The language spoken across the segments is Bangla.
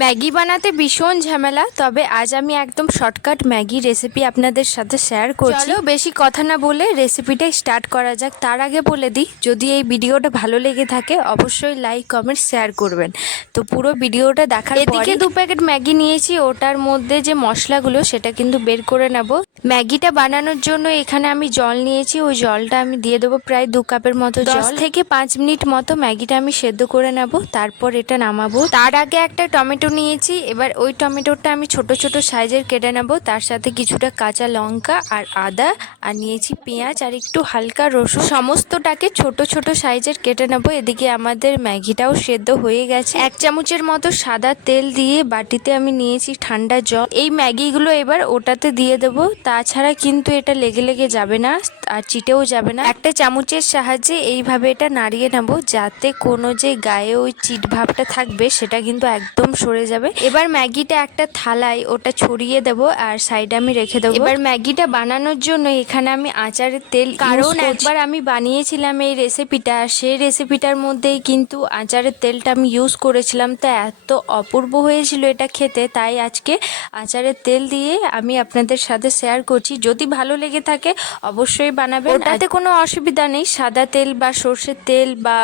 ম্যাগি বানাতে ভীষণ ঝামেলা, তবে আজ আমি একদম শর্টকাট ম্যাগি রেসিপি আপনাদের সাথে শেয়ার করছি। চলো বেশি কথা না বলে রেসিপিটা স্টার্ট করা যাক। তার আগে বলে দিই, যদি এই ভিডিওটা ভালো লেগে থাকে অবশ্যই লাইক কমেন্ট শেয়ার করবেন। তো পুরো ভিডিওটা দেখার পরে এদিকে 2 প্যাকেট ম্যাগি নিয়েছি, ওটার মধ্যে যে মশলাগুলো সেটা কিন্তু বের করে নেব। ম্যাগিটা বানানোর জন্য এখানে আমি জল নিয়েছি, ওই জলটা আমি দিয়ে দেবো প্রায় 2 কাপের মতো। 10 থেকে 5 মিনিট মতো ম্যাগিটা আমি সেদ্ধ করে নেব, তারপর এটা নামাবো। তার আগে একটা টমেটো নিয়েছি, এবার ওই টমেটোটা আমি ছোট ছোট সাইজের কেটে নেব। তার সাথে কিছুটা কাঁচা লঙ্কা আর আদা, আর নিয়েছি পেঁয়াজ আর একটু হালকা রসুন, সমস্তটাকে ছোট ছোট সাইজের কেটে নেব। এদিকে আমাদের ম্যাগিটাও সেদ্ধ হয়ে গেছে। 1 চামচের মতো সাদা তেল দিয়ে বাটিতে আমি নিয়েছি ঠান্ডা জল। এই ম্যাগিগুলো এবার ওটাতে দিয়ে দেব, তাছাড়া কিন্তু এটা লেগে লেগে যাবে না আর চিটেও যাবে না। একটা চামচের সাহায্যে এইভাবে এটা নাড়িয়ে নেব, যাতে কোনো যে গায়ে ওই চিট ভাবটা থাকবে সেটা কিন্তু একদম সরে যাবে। এবার ম্যাগিটা একটা থালায় ওটা ছড়িয়ে দেব আর সাইডে আমি রেখে দেবো। এবার ম্যাগিটা বানানোর জন্য এখানে আমি আচারের তেল, কারণ একবার আমি বানিয়েছিলাম এই রেসিপিটা, সেই রেসিপিটার মধ্যেই কিন্তু আচারের তেলটা আমি ইউজ করেছিলাম। তো এত অপূর্ব হয়েছিল এটা খেতে, তাই আজকে আচারের তেল দিয়ে আমি আপনাদের সাথে শেয়ার করছি। যদি ভালো লেগে থাকে অবশ্যই বানাবেন, ওটাতে কোনো অসুবিধা নেই। সাদা তেল বা সর্ষের তেল বা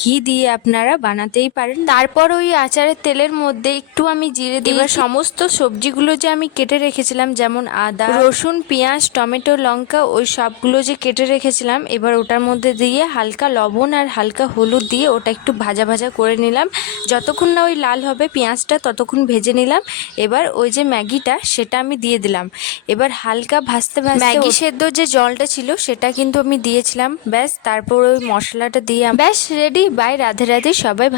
ঘি দিয়ে আপনারা বানাতেই পারেন। তারপর ওই আচারের তেলের মধ্যে একটু আমি জিরে দিয়ে সমস্ত সবজিগুলো যে আমি কেটে রেখেছিলাম, যেমন আদা, রসুন, পেঁয়াজ, টমেটো, লঙ্কা, ওই সবগুলো যে কেটে রেখেছিলাম, এবার ওটার মধ্যে দিয়ে হালকা লবণ আর হালকা হলুদ দিয়ে ওটা একটু ভাজা ভাজা করে নিলাম। যতক্ষণ না ওই লাল হবে পেঁয়াজটা ততক্ষণ ভেজে নিলাম। এবার ওই যে ম্যাগিটা সেটা আমি দিয়ে দিলাম। এবার হালকা ভাজতে ভাজতে ম্যাগি সেদ্ধ যে জলটা ছিল সেটা কিন্তু আমি দিয়েছিলাম। ব্যাস, তারপর ওই মশলাটা দিয়ে ব্যাস রেডি। বাই, রাধে রাধে সবাই।